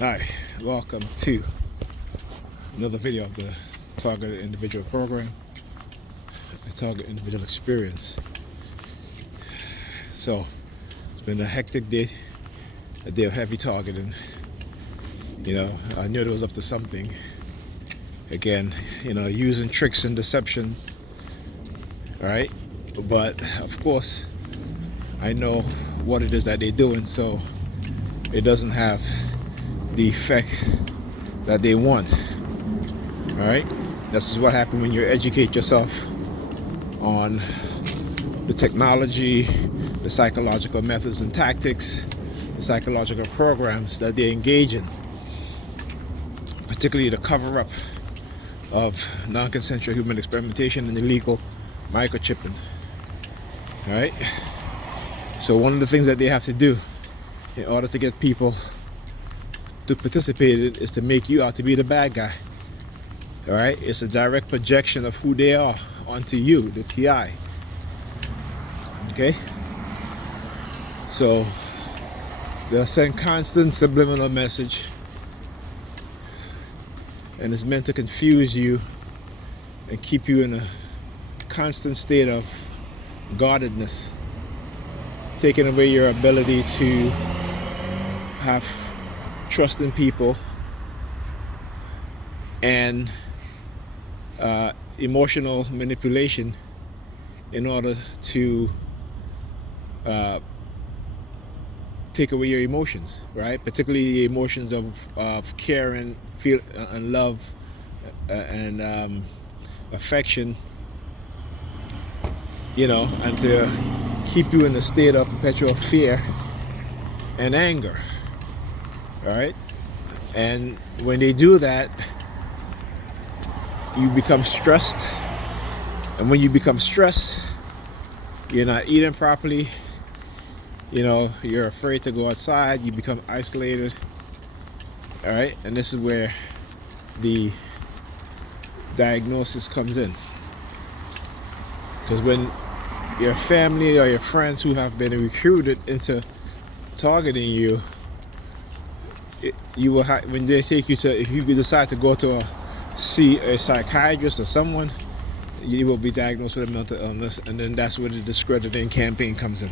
Hi, welcome to another video of the Targeted Individual Program, the Target Individual Experience. So, it's been a hectic day, a day of heavy targeting. I knew it was up to something. Again, using tricks and deception, right? But, of course, I know what it is that they're doing, so it doesn't have the effect that they want. All right, this is what happens when you educate yourself on the technology, the psychological methods and tactics, the psychological programs that they engage in, particularly the cover-up of non-consensual human experimentation and illegal microchipping. All right, so one of the things that they have to do in order to get people to participate in it is to make you out to be the bad guy. All right, it's a direct projection of who they are onto you, the TI. Okay, so they'll send constant subliminal message, and it's meant to confuse you and keep you in a constant state of guardedness, taking away your ability to have trust in people and emotional manipulation in order to take away your emotions, right? Particularly the emotions of care and feel and love and affection, and to keep you in a state of perpetual fear and anger. All right, and when they do that, you become stressed, and when you become stressed, you're not eating properly. You're afraid to go outside. You become isolated. All right, and this is where the diagnosis comes in, because when your family or your friends who have been recruited into targeting you, you will when they take you to, if you decide to go to see a psychiatrist or someone, you will be diagnosed with a mental illness, and then that's where the discrediting campaign comes in,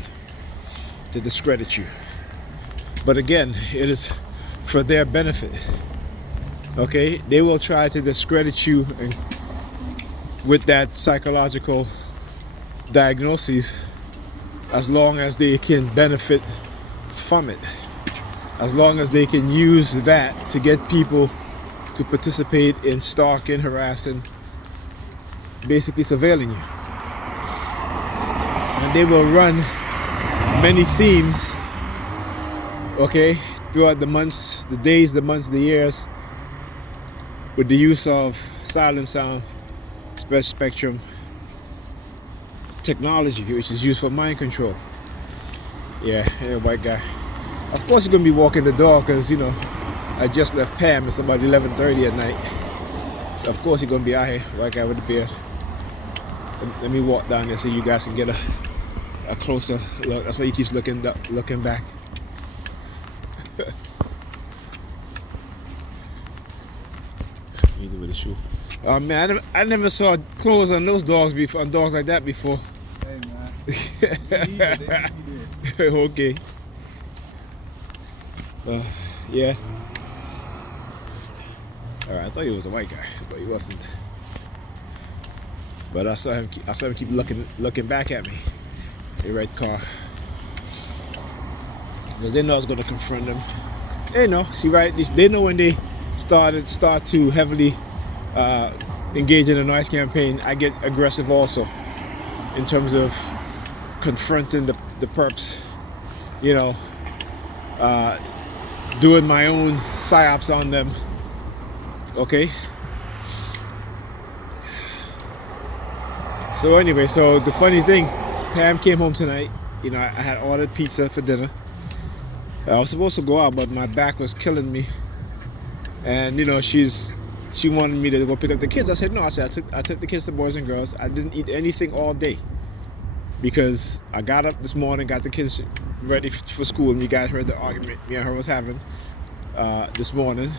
to discredit you. But again, it is for their benefit. Okay, they will try to discredit you with that psychological diagnosis as long as they can benefit from it, as long as they can use that to get people to participate in stalking, harassing, basically surveilling you. And they will run many themes, okay, throughout the months, the days, the months, the years, with the use of silent sound, spectrum technology, which is used for mind control. Yeah, white guy. Of course, you're gonna be walking the dog, because I just left Pam. It's about 11:30 at night, so of course you're gonna be out here, white guy with the beard. Let me walk down there so you guys can get a closer look. That's why he keeps looking back. Either with a shoe. Oh man, I never saw clothes on those dogs before, on dogs like that before. Hey man. Okay. Yeah. Alright, I thought he was a white guy, but he wasn't. But I saw him keep looking back at me. A red car. Because they know I was gonna confront them. They know, see, right? They know when they start to heavily engage in a noise campaign, I get aggressive also in terms of confronting the perps, doing my own psyops on them. Okay. So anyway, so the funny thing, Pam came home tonight. I had ordered pizza for dinner. I was supposed to go out, but my back was killing me. And she wanted me to go pick up the kids. I said no. I took the kids to Boys and Girls. I didn't eat anything all day because I got up this morning, got the kids ready for school, and you guys heard the argument me and her was having. this morning.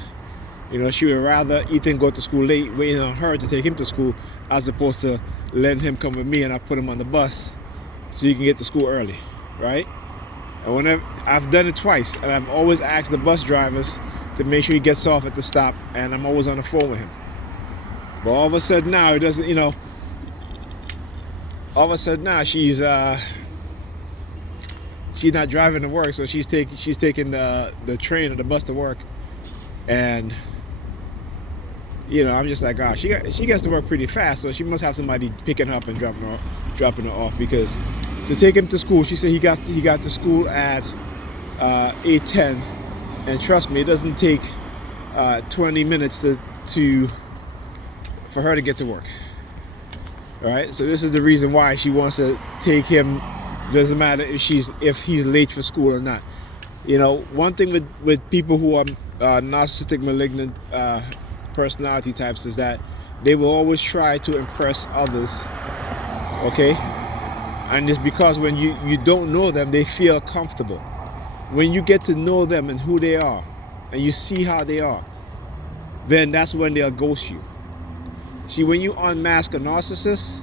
You know, she would rather Ethan go to school late, waiting on her to take him to school, as opposed to letting him come with me and I put him on the bus so he can get to school early, right? And whenever I've done it twice, and I've always asked the bus drivers to make sure he gets off at the stop, and I'm always on the phone with him. But all of a sudden now, it doesn't, you know, all of a sudden now she's not driving to work, so she's taking the train or the bus to work, and you know, I'm just like, gosh, she gets to work pretty fast, so she must have somebody picking her up and dropping her off, because to take him to school, she said he got to school at 8:10, and trust me, it doesn't take 20 minutes for her to get to work. All right, so this is the reason why she wants to take him. Doesn't matter if he's late for school or not. You know, one thing with people who are narcissistic, malignant personality types is that they will always try to impress others. Okay, and it's because when you don't know them, they feel comfortable. When you get to know them and who they are, and you see how they are, then that's when they'll ghost you. See, when you unmask a narcissist,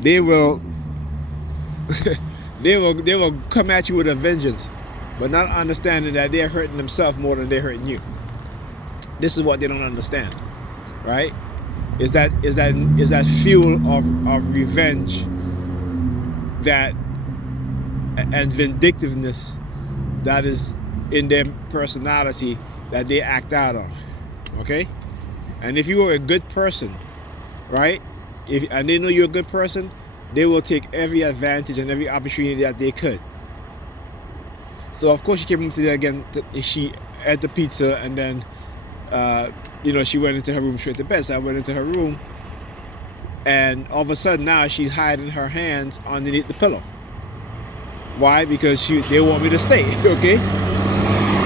they will they will come at you with a vengeance, but not understanding that they're hurting themselves more than they're hurting you. This is what they don't understand, right? Is that fuel of revenge, that and vindictiveness that is in their personality that they act out on. Okay? And if you are a good person, right? And they know you're a good person, they will take every advantage and every opportunity that they could. So of course she came up to there again. She ate the pizza, and then you know, she went into her room straight to bed. So I went into her room, and all of a sudden now she's hiding her hands underneath the pillow. Why? Because they want me to stay. Okay?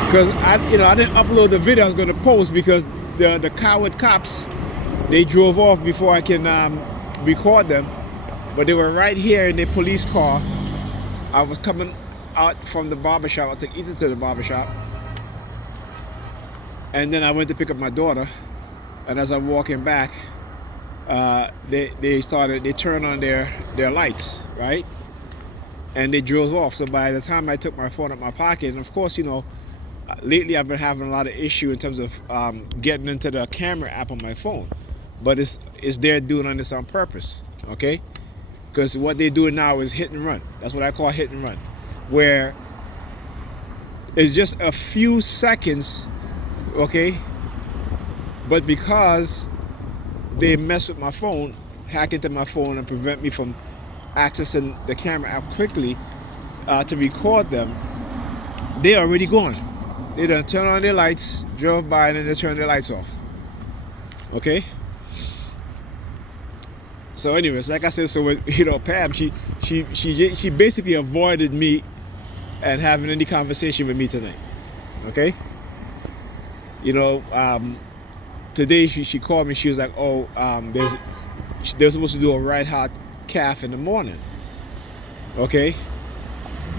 Because I didn't upload the video I was going to post, because the coward cops, they drove off before I can record them. But they were right here in the police car. I was coming out from the barbershop. I took Ethan to the barbershop. And then I went to pick up my daughter. And as I'm walking back, they turned on their lights, right? And they drove off. So by the time I took my phone out my pocket, and of course, you know, lately I've been having a lot of issue in terms of getting into the camera app on my phone. But it's they're doing this on purpose, okay? Because what they're doing now is hit and run. That's what I call hit and run, where it's just a few seconds, okay? But because they mess with my phone, hack into my phone and prevent me from accessing the camera app quickly to record them, they're already gone. They done turn on their lights, drove by, and then they turn their lights off. Okay? So anyways, like I said, so with, you know, Pam, she basically avoided me and having any conversation with me tonight. Okay? You know, today she called me. She was like, "Oh, they're supposed to do a right hot calf in the morning." Okay,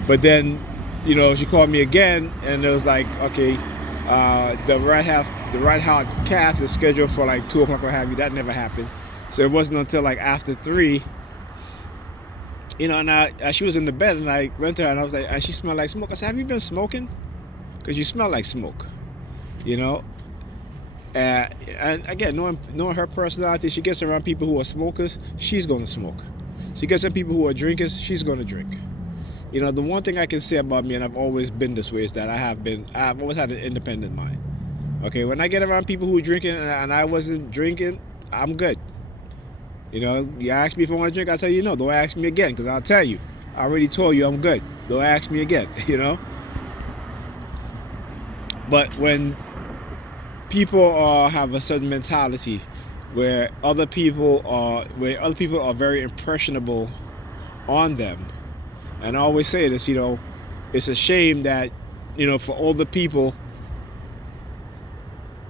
but then, you know, she called me again, and it was like, okay, the right hot calf is scheduled for like 2 o'clock or have you. That never happened. So it wasn't until like after 3. You know, and she was in the bed, and I went to her, and I was like, and she smelled like smoke. I said, "Have you been smoking? Because you smell like smoke." You know. And again, knowing her personality, she gets around people who are smokers, she's going to smoke. She gets around people who are drinkers, she's going to drink. You know, the one thing I can say about me, and I've always been this way, is that I've always had an independent mind. Okay, when I get around people who are drinking and I wasn't drinking, I'm good. You know, you ask me if I want to drink, I'll tell you no. Don't ask me again, because I'll tell you. I already told you I'm good. Don't ask me again, you know. But when people have a certain mentality where other people are very impressionable on them, and I always say this, you know, it's a shame that, you know, for older people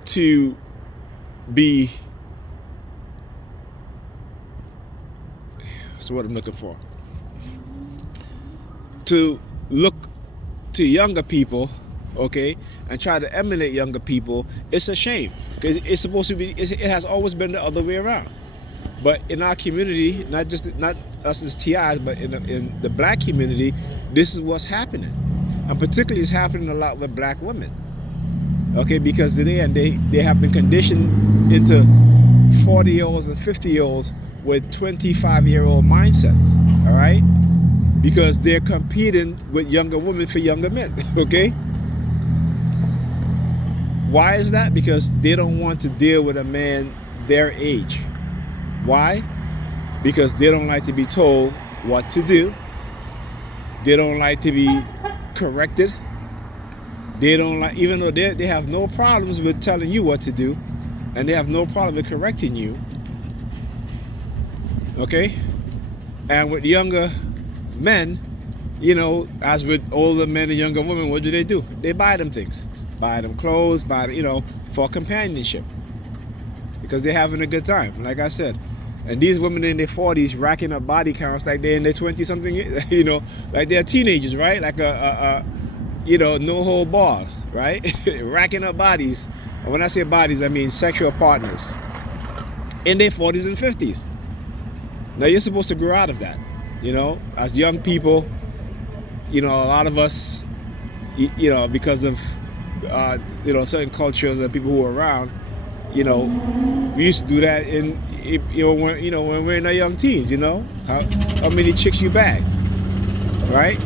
to be, what's the word I'm looking for, to look to younger people okay, and try to emulate younger people, it's a shame because it's supposed to be. It has always been the other way around. But in our community, not us as TIs, but in the black community, this is what's happening, and particularly it's happening a lot with black women. Okay, because they have been conditioned into 40-year-olds and 50-year-olds with 25-year-old mindsets. All right, because they're competing with younger women for younger men. Okay, why is that? Because they don't want to deal with a man their age. Why? Because they don't like to be told what to do. They don't like to be corrected. They don't like, even though they have no problems with telling you what to do, and they have no problem with correcting you. Okay? And with younger men, as with older men and younger women, what do? They buy them things. Buy them clothes, for companionship. Because they're having a good time, like I said. And these women in their 40s racking up body counts like they're in their 20-something, like they're teenagers, right? Like no hold bar, right? Racking up bodies. And when I say bodies, I mean sexual partners in their 40s and 50s. Now you're supposed to grow out of that, as young people. A lot of us, because of certain cultures and people who are around, we used to do that when we're in our young teens. How many chicks you bag, right?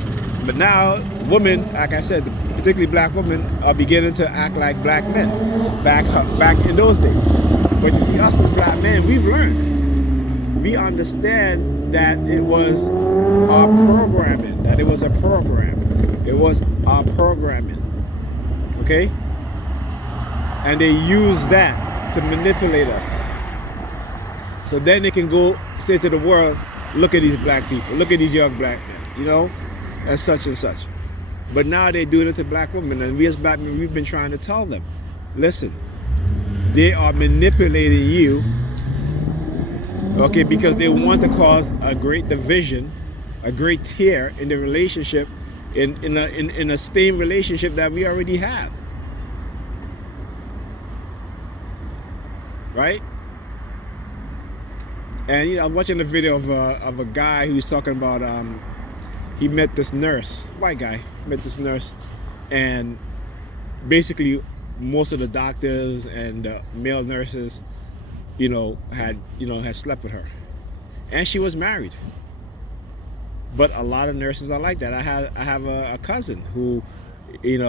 But now women, like I said, particularly black women, are beginning to act like black men back in those days. But you see, us as black men, we've learned. We understand that it was our programming, that it was a program. It was our programming, okay? And they use that to manipulate us. So then they can go say to the world, look at these black people, look at these young black men, and such and such. But now they're doing it to black women, and we as black men, we've been trying to tell them, listen, they are manipulating you, okay, because they want to cause a great division, a great tear in the relationship, in a stained relationship that we already have. Right? And I was watching a video of a guy who was talking about he met this nurse, white guy, met this nurse, and basically most of the doctors and male nurses, had slept with her, and she was married. But a lot of nurses are like that. I have a cousin who,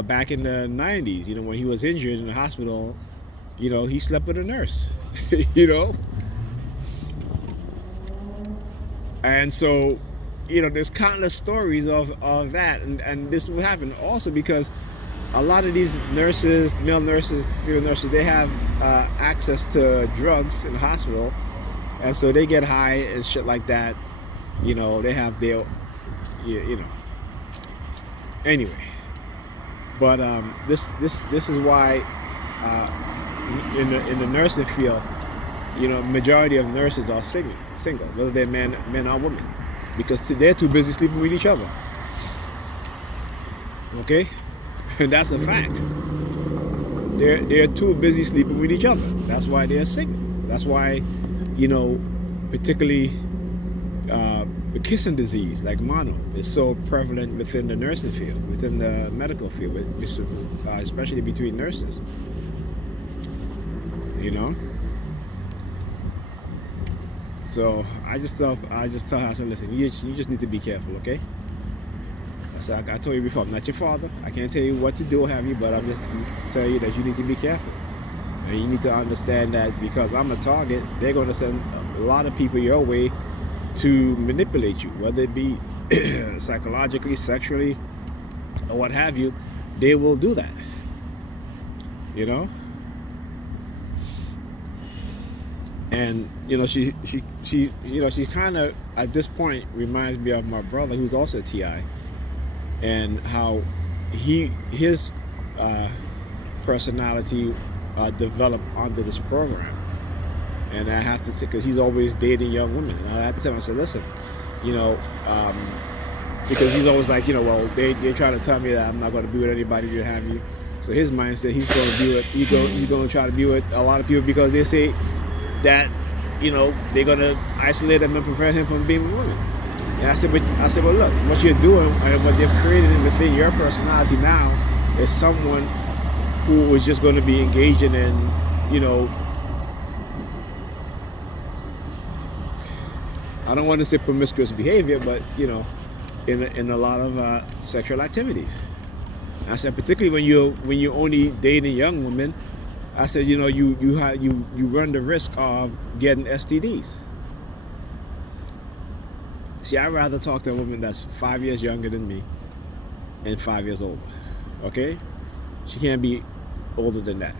back in the 90s, when he was injured in the hospital, he slept with a nurse, And so, there's countless stories of that. And this will happen also because a lot of these nurses, male nurses, female nurses, they have access to drugs in the hospital. And so they get high and shit like that. They have their, Anyway. But this is why in the nursing field, majority of nurses are single, whether they're men or women, because they're too busy sleeping with each other. Okay, and that's a fact. They're too busy sleeping with each other. That's why they're single. That's why, particularly the kissing disease like mono is so prevalent within the nursing field, within the medical field, especially between nurses. So I just tell her, I said, listen, you just need to be careful, okay? I told you before, I'm not your father. I can't tell you what to do or have you, but I'm just telling you that you need to be careful. And you need to understand that because I'm a target, they're going to send a lot of people your way to manipulate you, whether it be psychologically, sexually, or what have you. They will do that, And she kind of at this point reminds me of my brother, who's also a TI, and how his personality developed under this program. And I have to say, because he's always dating young women, and I have to tell him, I said, listen, because he's always like, well, they're trying to tell me that I'm not going to be with anybody to have you. So his mindset, he's going to be with, he's going to try to be with a lot of people because they say that, they're going to isolate him and prevent him from being with women. And I said, well, look, what you're doing and what they've created within your personality now is someone who is just going to be engaging in, I don't want to say promiscuous behavior, but in a lot of sexual activities. And I said, particularly when you're only dating young women, I said, you run the risk of getting STDs. See, I'd rather talk to a woman that's 5 years younger than me and 5 years older. Okay? She can't be older than that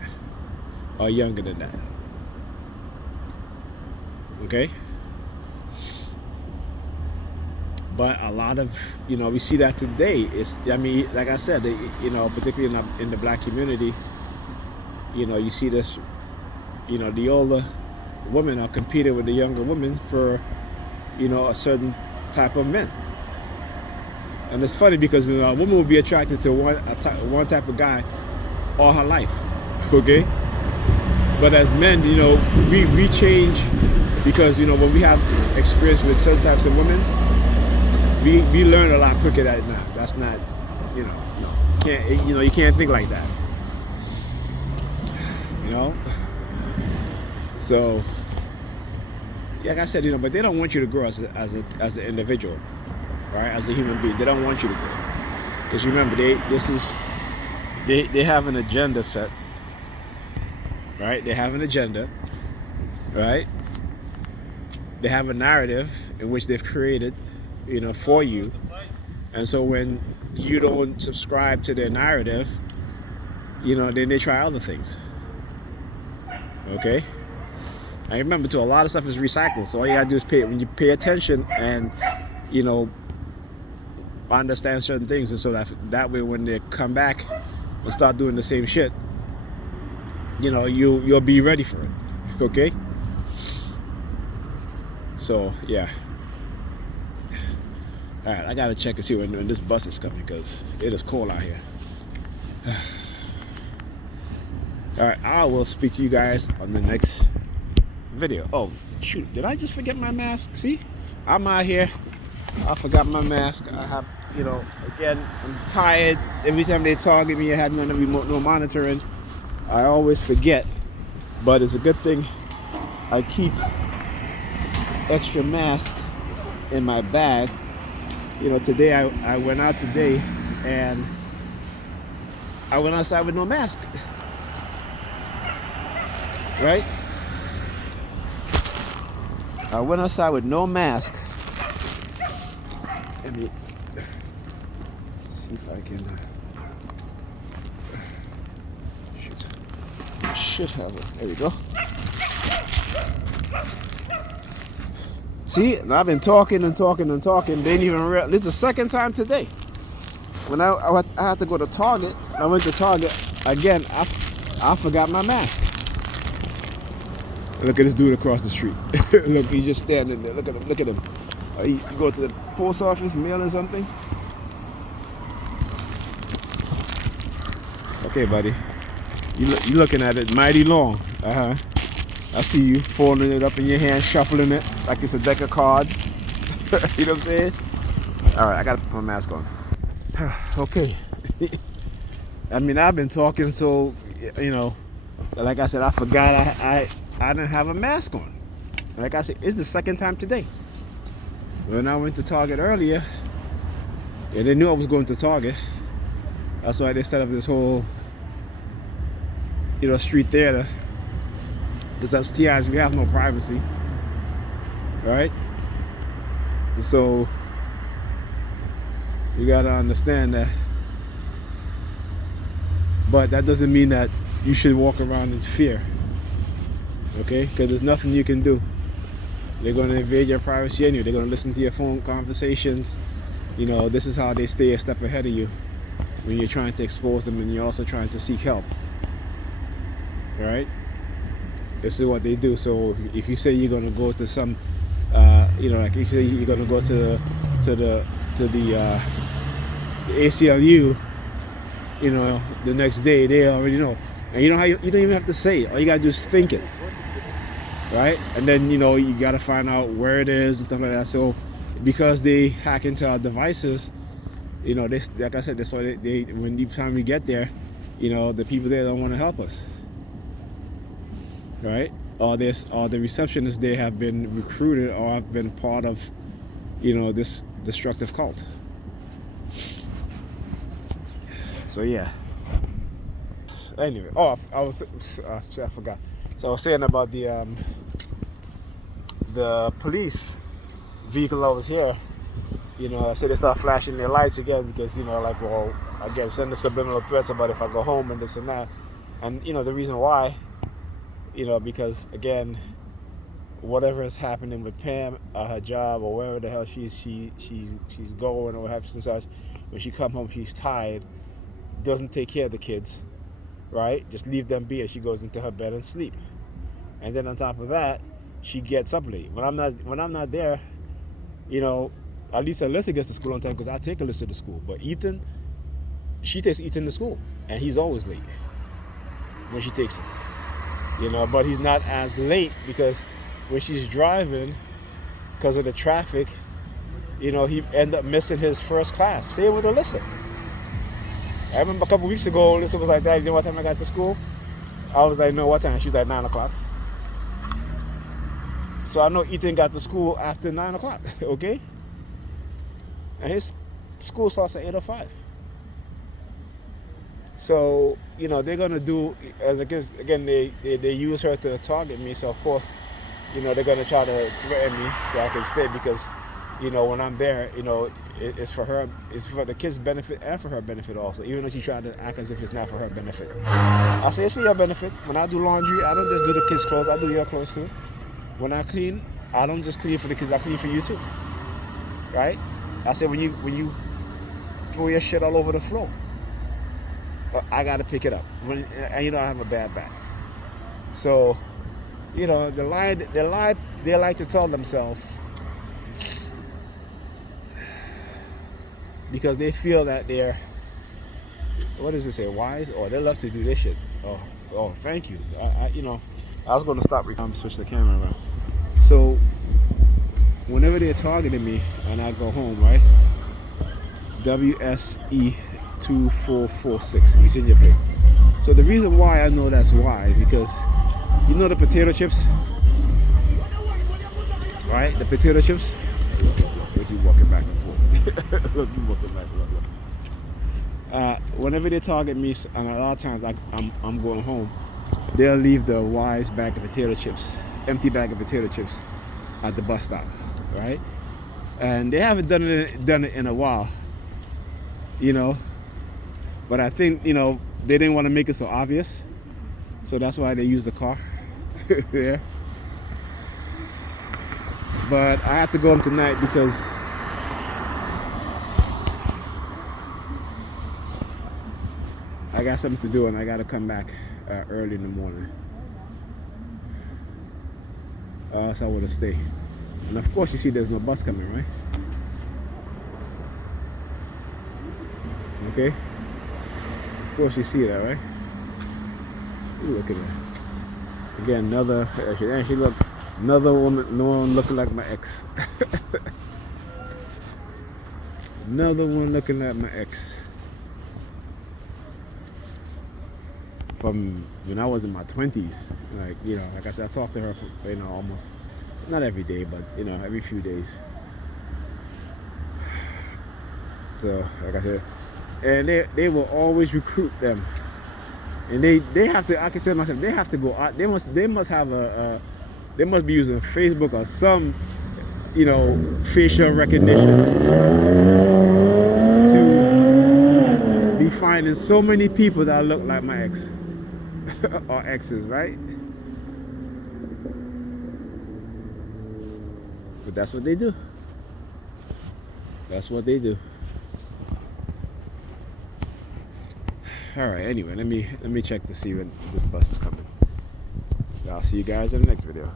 or younger than that. Okay? But a lot of, we see that today. Like I said, particularly in the black community, you see this, the older women are competing with the younger women for, a certain type of men. And it's funny because a woman will be attracted to one type of guy all her life, okay? But as men, we change because, when we have experience with certain types of women, we learn a lot quicker that that's not, you can't think like that, So, like I said, but they don't want you to grow as an individual, right? As a human being, they don't want you to grow. Because remember, they have an agenda set, right? They have an agenda, right? They have a narrative in which they've created, for you. And so when you don't subscribe to their narrative, then they try other things. Okay? I remember too, a lot of stuff is recycled. So all you gotta do is pay attention and, understand certain things, and so that way when they come back and start doing the same shit, you'll be ready for it. Okay? So yeah. Alright, I gotta check and see when this bus is coming because it is cold out here. Alright, I will speak to you guys on the next video. Oh shoot, did I just forget my mask? See, I'm out here, I forgot my mask. I have, again, I'm tired. Every time they target me, I had no monitoring. I always forget, but it's a good thing I keep extra mask in my bag. Today I went out today and I went outside with no mask, right? I went outside with no mask. Let me see if I can. Should have it. There we go. See, and I've been talking. Didn't even realize. This is the second time today. When I had to go to Target. I went to Target again. I forgot my mask. Look at this dude across the street. Look, he's just standing there. Look at him. You go to the post office, mailing something. Okay, buddy. You looking at it mighty long. I see you folding it up in your hand, shuffling it like it's a deck of cards. You know what I'm saying? All right, I gotta put my mask on. Okay. I've been talking, so like I said, I forgot I didn't have a mask on. Like I said, it's the second time today. When I went to Target earlier, and they knew I was going to Target. That's why they set up this whole, street theater. Because as TIs, we have no privacy, right? And so you gotta understand that. But that doesn't mean that you should walk around in fear, okay? Because there's nothing you can do. They're going to invade your privacy anyway. They're going to listen to your phone conversations. This is how they stay a step ahead of you when you're trying to expose them and you're also trying to seek help. All right? This is what they do. So if you say you're going to go to some, like you say you're going to go to the to the ACLU, you know, the next day, they already know. And you know how you don't even have to say it. All you gotta do is think it, right? And then, you know, you gotta find out where it is and stuff like that. So because they hack into our devices, you know, they, like I said, that's why they when the time we get there, you know, the people there don't want to help us, right? Or the receptionists, they have been recruited or have been part of, you know, this destructive cult. So yeah. Anyway, I forgot. So I was saying about the police vehicle that was here. You know, I said they start flashing their lights again because, you know, like, well, again, sending subliminal threats about if I go home and this and that. And, you know, the reason why, you know, because, again, whatever is happening with Pam, her job, or wherever the hell she's going or have such, when she come home, she's tired, doesn't take care of the kids, right? Just leave them be, and she goes into her bed and sleep. And then on top of that, she gets up late. When I'm not there, you know, at least Alyssa gets to school on time because I take Alyssa to school. But Ethan, she takes Ethan to school, and he's always late when she takes him. You know, but he's not as late because when she's driving, because of the traffic, you know, he ended up missing his first class. Same with Alyssa. I remember a couple weeks ago, Alyssa was like, "Dad, you know what time I got to school?" I was like, "No, what time?" She was like, 9 o'clock. So I know Ethan got to school after 9 o'clock, okay? And his school starts at 8:05. So, you know, they're gonna do, as again, they use her to target me. So of course, you know, they're gonna try to threaten me so I can stay because, you know, when I'm there, you know, it's for her, it's for the kids' benefit and for her benefit also. Even though she tried to act as if it's not for her benefit, I say it's for your benefit. When I do laundry, I don't just do the kids' clothes. I do your clothes too. When I clean, I don't just clean for the kids. I clean for you too, right? I said when you throw your shit all over the floor, I gotta pick it up. And you know I have a bad back. So, you know, they like to tell themselves because they feel that they're, what does it say, wise? Or they love to do this shit. Oh, thank you. You know, I was gonna stop. Switch the camera around. So whenever they're targeting me and I go home, right? WSE 2446, Virginia plate. So the reason why I know that's why is because, you know, the potato chips, right? The potato chips. Look, you walking back and forth. Look, you walking back. Look. Whenever they target me, and a lot of times I'm going home, they'll leave the Wise bag of potato chips, empty bag of potato chips, at the bus stop, right? And they haven't done it in a while, you know. But I think, you know, they didn't want to make it so obvious, so that's why they used the car there. But I have to go home tonight because I got something to do and I got to come back early in the morning. So I would have stayed. And of course, you see, there's no bus coming, right? Okay. Of course, you see that, right? Look at that. Again, another woman, no one looking like my ex. Another one looking like my ex. From when I was in my 20s, like, you know, like I said, I talked to her for, you know, almost, not every day, but, you know, every few days. So, like I said, and they will always recruit them, and they have to. I can say myself, they have to go out. They must have they must be using Facebook or some, you know, facial recognition to be finding so many people that look like my ex or exes, right? But that's what they do. That's what they do. All right, anyway, let me check to see when this bus is coming. I'll see you guys in the next video.